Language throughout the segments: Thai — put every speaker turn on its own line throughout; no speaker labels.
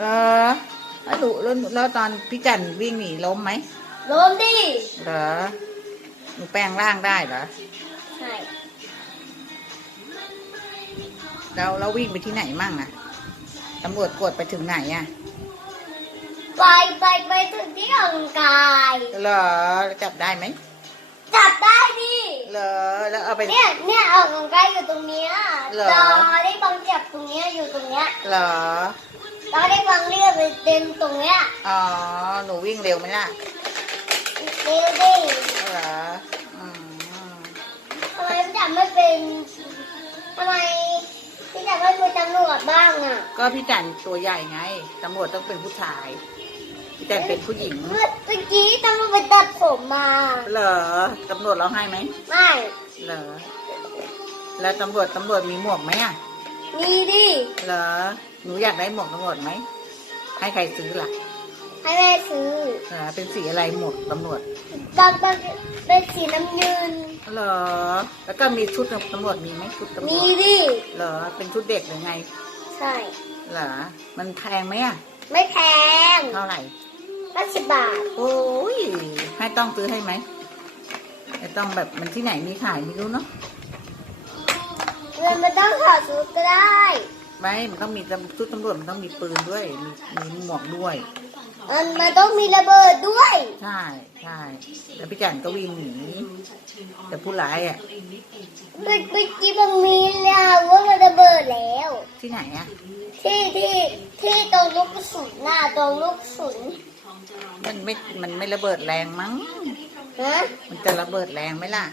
เออแล้วหนูแล้วแล้วตอนพี่จันวิ่งหนีล้มไหม
ล้มดิ
เหรอหนูแปลงร่างได้เหรอ
ใช่
แล้วเราวิ่งไปที่ไหนมั่งอะตำรวจกดไปถึงไหนอะ
ไปไปไปถึงที่ออกกำลังกาย
เหรอจับได้ไหม
จับได้ดิ
เหรอแล้วเอาไป
เนี่ยเนี่ยออกกำลังกายอยู่ตรงเนี้ย
เหรอ
ตอได้บังจับตรงเนี้ยอยู่ตรงเนี้ย
เหรอ
ตอได้บังเรียกไปเต็มตรงเนี้ย
อ๋อ หนูวิ่งเร็วไหมล่ะ
เร็วดิ
เหรออืม
ทำไมพี่จับไม่เป็นทำไมพี่จับไม่เป็นตำรวจบ้างอะ
ก็พี่จันตัวใหญ่ไงตำรวจต้องเป็นผู้ชาย พี่จันเป็นผู้หญิง
เมื่อเมื่อกี้ตำรวจไปตัดผมมา
เหรอตำรวจร้องไห้ไหม
ไม่
เหรอแล้วตำรวจตำรวจมีหมวกไหมอะ
มีดิ
เหรอ หนูอยากได้หมวกตำรวจไหม ให้ใครซื้อล่ะ
ให้แม่ซื้อ
เหรอเป็นสีอะไรหมวกตำรวจ
บางบางเป็นสีน้ำเงิน
เหรอ แล้วก็มีชุดตำรวจมีไหมชุดตำร
มี
วจ
ดิ
เหรอ เป็นชุดเด็กหรือไง
ใช่
เหรอ มันแพงไหมอะ
ไม่แพง
เท่าไหร่
ห้าสิบบาท
โอ้ย ให้ต้องซื้อให้ไหมไอ้ต้องแบบมันที่ไหนมีขายไม่รู้เนาะ
เงินมันต้องถอดชุดก็ได้
ไม่มันต้องมีตำชุดตำรวจมันต้องมีปืนด้วย มีมีหมวกด้วย
มันมันต้องมีระเบิดด้วย
ใช่ใช่แล้วพี่จันก็วิ่งหนีแต่ผู้ร้ายอะ
เมื่อเมื่อกี้มันมีแล้วว่ามันระเบิดแล้ว
ที่ไหนอะ
ที่ที่ที่ตรงลูกกระสุนหน้าตรงลูกกระสุน
มันไม่ มันไม่ระเบิดแรงมั้ง
ฮะ
มันจะระเบิดแรงไหมล่ะ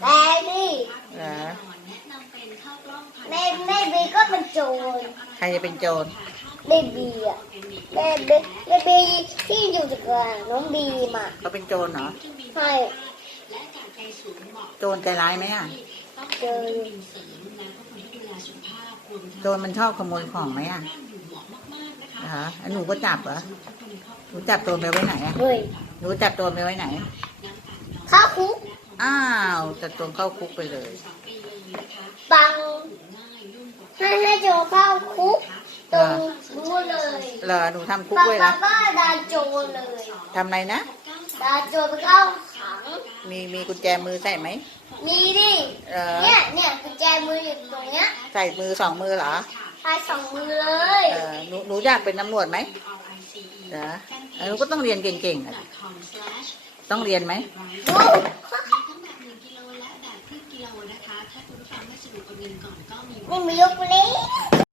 แต่นี่
เหรอ
แม่แม่บีก็เป็นโจร
ใครจะเป็นโจร
แม่บีอะแม่บีแม่บีที่อยู่กับน้องบีมา
เขาเป็นโจรเหรอ
ใช่
โจรใจร้ายไหมอะ
เจอ
โจรมันชอบขโมยของไหมอะเหรอแล้วหนูก็จับเหรอหนูจับโจรไปไว้ไหนอะ
เฮ้ย
หนูจับโจรไปไว้ไหน
เข้าคุก
อ้าวจับโจรเข้าคุกไปเลย
ปังให้ให้โจรเข้าคุกตรงนู้นเลย
เหรอหนูทำคุก
ปัง
ไว้
ปั
ละ
งก็ดาโจรเลย
ทำอะไรนะ
ดาโจรไปเข้าขัง
มีมีกุญแจมือใส่ไหม
มีดิ
เออ
เนี่ยเนี่ยกุญแจมืออยู่ตรงเนี้ย
ใส่มือสองมือเหรอ
พายสองมือเลย
เออหนูหนูอยากเป็นตำรวจไหมเหรอเออหนูก็ต้องเรียนเก่งๆอะต้องเรียนไหม
ดูนี่มีลูกเล็ก